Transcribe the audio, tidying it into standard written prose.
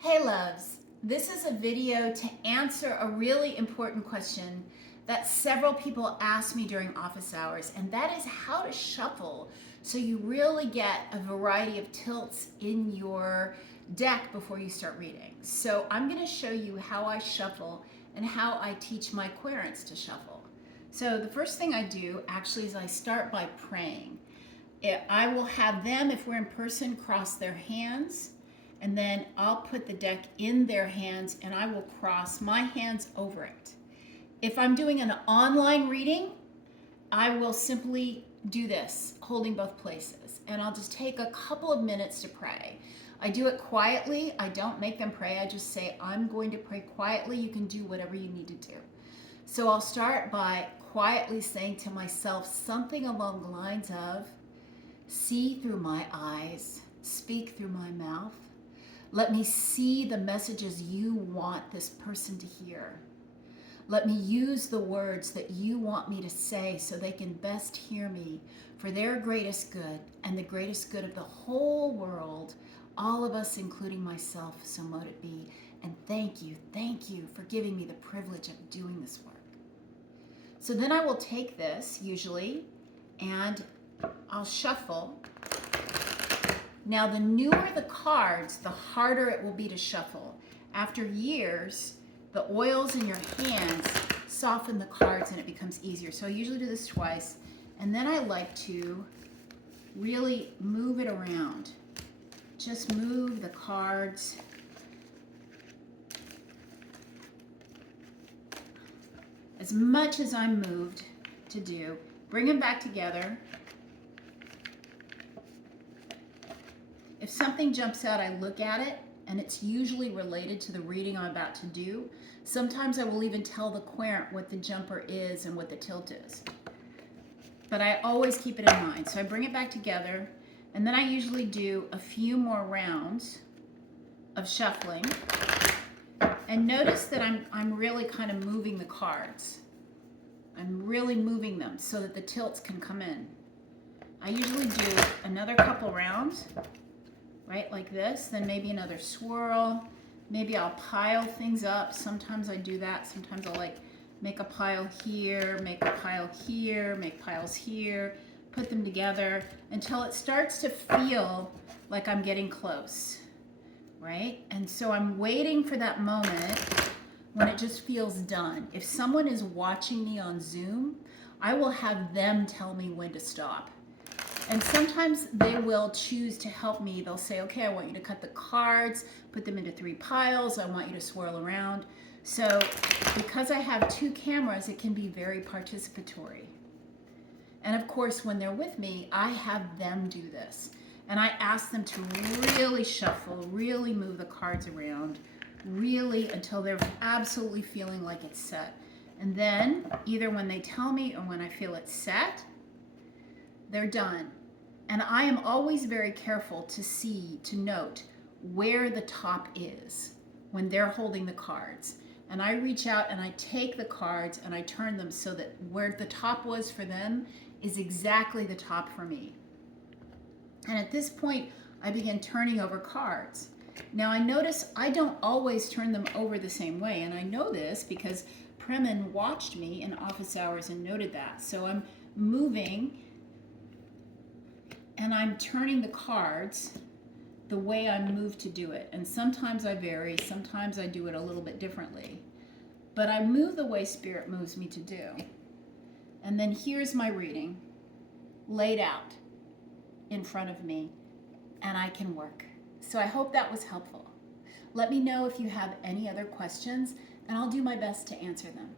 Hey loves, this is a video to answer a really important question that several people ask me during office hours, and that is how to shuffle so you really get a variety of tilts in your deck before you start reading. So I'm going to show you how I shuffle and how I teach my querents to shuffle. So the first thing I do actually is I start by praying. I will have them, if we're in person, cross their hands, and then I'll put the deck in their hands and I will cross my hands over it. If I'm doing an online reading, I will simply do this, holding both places, and I'll just take a couple of minutes to pray. I do it quietly. I don't make them pray. I just say, I'm going to pray quietly. You can do whatever you need to do. So I'll start by quietly saying to myself something along the lines of, see through my eyes, speak through my mouth. Let me see the messages you want this person to hear. Let me use the words that you want me to say so they can best hear me for their greatest good and the greatest good of the whole world, all of us, including myself, so mote it be. And thank you for giving me the privilege of doing this work. So then I will take this, usually, and I'll shuffle. Now, the newer the cards, the harder it will be to shuffle. After years, the oils in your hands soften the cards and it becomes easier. So I usually do this twice, and then I like to really move it around. Just move the cards. As much as I'm moved to do. Bring them back together. If something jumps out, I look at it, and it's usually related to the reading I'm about to do. Sometimes I will even tell the querent what the jumper is and what the tilt is. But I always keep it in mind. So I bring it back together, and then I usually do a few more rounds of shuffling. And notice that I'm really kind of moving the cards. I'm really moving them so that the tilts can come in. I usually do another couple rounds, right, like this, then maybe another swirl. Maybe I'll pile things up. Sometimes I do that. Sometimes I'll like make a pile here, make a pile here, make piles here, put them together until it starts to feel like I'm getting close, right? And so I'm waiting for that moment when it just feels done. If someone is watching me on Zoom, I will have them tell me when to stop. And sometimes they will choose to help me. They'll say, okay, I want you to cut the cards, put them into 3 piles. I want you to swirl around. So because I have 2 cameras, it can be very participatory. And of course, when they're with me, I have them do this. And I ask them to really shuffle, really move the cards around, really until they're absolutely feeling like it's set. And then either when they tell me or when I feel it's set, they're done. And I am always very careful to note where the top is when they're holding the cards. And I reach out and I take the cards and I turn them so that where the top was for them is exactly the top for me. And at this point, I begin turning over cards. Now I notice I don't always turn them over the same way. And I know this because Premin watched me in office hours and noted that. So I'm moving and I'm turning the cards the way I'm moved to do it. And sometimes I vary, sometimes I do it a little bit differently. But I move the way Spirit moves me to do. And then here's my reading laid out in front of me, and I can work. So I hope that was helpful. Let me know if you have any other questions, and I'll do my best to answer them.